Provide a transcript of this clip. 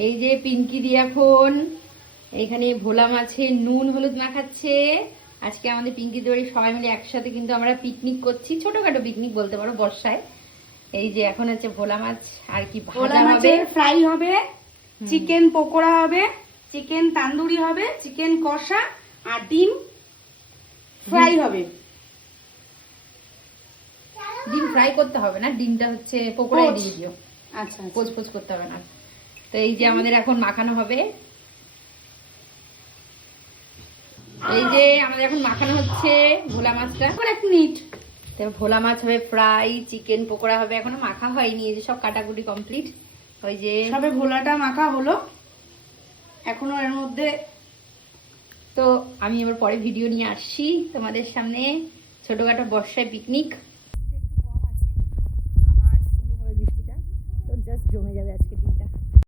এই যে পিঙ্কি দি এখন এখানে ভোলা মাছের নুন হলুদ মাখাচ্ছে। আজকে আমাদের পিঙ্কি দি বাড়ি সবাই মিলে একসাথে কিন্তু আমরা পিকনিক করছি, ছোটখাটো পিকনিক বলতে পারো বর্ষায়। এই যে এখন হচ্ছে ভোলা মাছ আর কি ভাজা হবে, ফ্রাই হবে, চিকেন পকোড়া হবে, চিকেন তান্দুরি হবে, চিকেন কষা আর ডিম ফ্রাই হবে। ডিম ফ্রাই করতে হবে না, ডিমটা হচ্ছে পকোড়ায় দিয়ে দিও। আচ্ছা, পোচ পোচ করতে হবে না। তো এই যে আমাদের এখন মাখানো হবে, এই যে আমাদের এখন মাখানো হচ্ছে ভোলা মাছটা। 1 মিনিট। তো ভোলা মাছ হবে ফ্রাই, চিকেন পকোড়া হবে, এখনো মাখা হয়নি। এই যে সব কাটাকুটি কমপ্লিট, ওই যে সবে ভোলাটা মাখা হলো, এখনো এর মধ্যে। তো আমি এবার পরে ভিডিও নিয়ে আসছি তোমাদের সামনে, ছোটখাটো বর্ষায় পিকনিক। একটু কম আছে, আবার শুরু হবে বৃষ্টিটা, তো জাস্ট জমে যাবে আজকে।